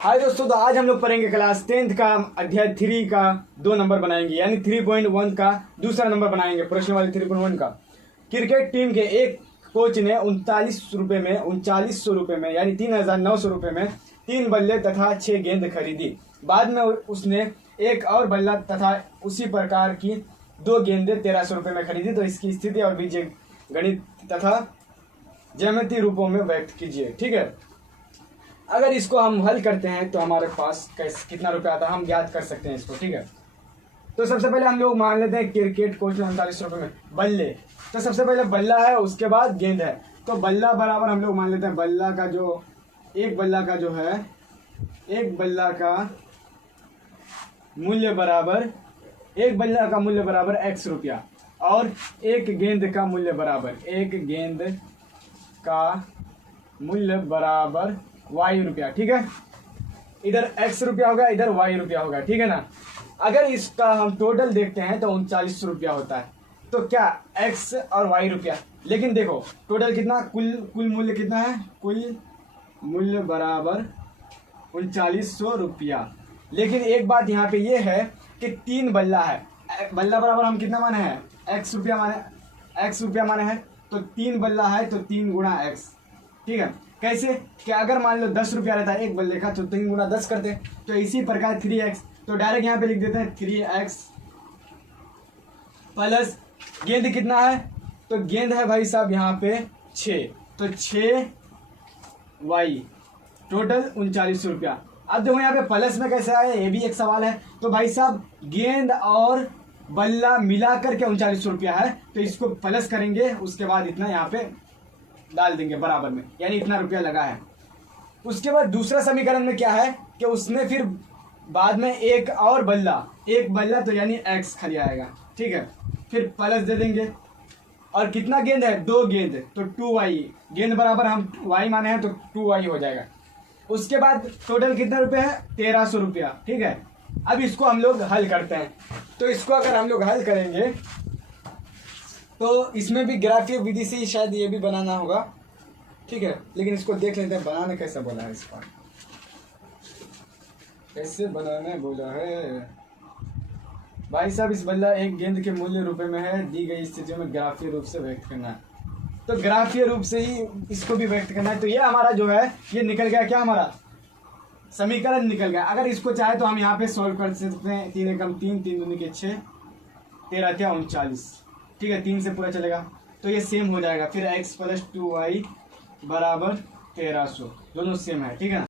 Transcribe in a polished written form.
हाय दोस्तों, तो आज हम लोग पढ़ेंगे क्लास 10th का अध्याय 3 का 2 नंबर बनाएंगे, यानी 3.1 का दूसरा नंबर बनाएंगे। प्रश्न वाले 3.1 का क्रिकेट टीम के एक कोच ने 3900 रुपये में यानी 3900 रुपये में 3 बल्ले तथा 6 गेंद खरीदी। बाद में उसने एक और बल्ला तथा उसी प्रकार की 2 गेंदें 1300 रुपये में खरीदी। तो इसकी स्थिति और बीज गणित तथा ज्यामितीय रूपों में व्यक्त कीजिए। ठीक है, अगर इसको हम हल करते हैं तो हमारे पास कितना रुपया आता है हम ज्ञात कर सकते हैं इसको। ठीक है, तो सबसे पहले हम लोग मान लेते हैं क्रिकेट कोच ने 39 रुपये में बल्ले, तो सबसे पहले बल्ला है, उसके बाद गेंद है। तो बल्ला बराबर हम लोग मान लेते हैं बल्ला का जो एक बल्ला का मूल्य बराबर x रुपया और एक गेंद का मूल्य बराबर y रुपया। ठीक है, इधर x रुपया होगा, इधर y रुपया होगा। ठीक है ना। अगर इसका हम टोटल देखते हैं तो 39 रुपया होता है। तो क्या x और y रुपया, लेकिन देखो टोटल कितना, कुल मूल्य कितना है, कुल मूल्य बराबर 3900 रुपया। लेकिन एक बात यहाँ पे ये है कि 3 बल्ला है, बल्ला बराबर हम कितना माने हैं, x रुपया माने हैं। तो 3 बल्ला है तो 3 गुणा x। ठीक है, कैसे कि अगर मान लो 10 रुपया रहता है एक बल्ले का तो 3 गुना 10 करते हैं। तो इसी प्रकार 3x, तो डायरेक्ट यहाँ पे लिख देते हैं 3x प्लस गेंद कितना है, तो गेंद है भाई साहब यहाँ पे 6, तो 6y टोटल 3900 रुपया। अब देखो यहाँ पे प्लस में कैसे आया, ये भी एक सवाल है। तो भाई साहब गेंद और बल्ला मिला करके 3900 रुपया है, तो इसको प्लस करेंगे, उसके बाद इतना यहाँ पे डाल देंगे बराबर में, यानी इतना रुपया लगा है। उसके बाद दूसरा समीकरण में क्या है कि उसने फिर बाद में एक बल्ला तो यानी x खाली आएगा। ठीक है, फिर प्लस दे देंगे और कितना गेंद है, 2 गेंद, तो 2y, गेंद बराबर हम y माने हैं तो 2y हो जाएगा। उसके बाद टोटल कितना रुपया है, 1300 रुपया। ठीक है, अब इसको हम लोग हल करते हैं। तो इसको अगर हम लोग हल करेंगे तो इसमें भी ग्राफीय विधि से ही शायद ये भी बनाना होगा। ठीक है, लेकिन इसको देख लेते हैं बनाने कैसे बोला है, इसका कैसे बनाने बोला है। भाई साहब इस बल्ला एक गेंद के मूल्य रुपए में है, दी गई स्थिति में ग्राफीय रूप से व्यक्त करना है। तो ग्राफीय रूप से ही इसको भी व्यक्त करना है। तो ये हमारा जो है ये निकल गया, क्या हमारा समीकरण निकल गया। अगर इसको चाहे तो हम यहाँ पे सॉल्व कर सकते हैं। 3 एकम 3, 3 दूनी के 6, 13 क्या 39। ठीक है, 3 से पूरा चलेगा तो ये सेम हो जाएगा। फिर x प्लस 2y बराबर 1300, दोनों सेम है। ठीक है।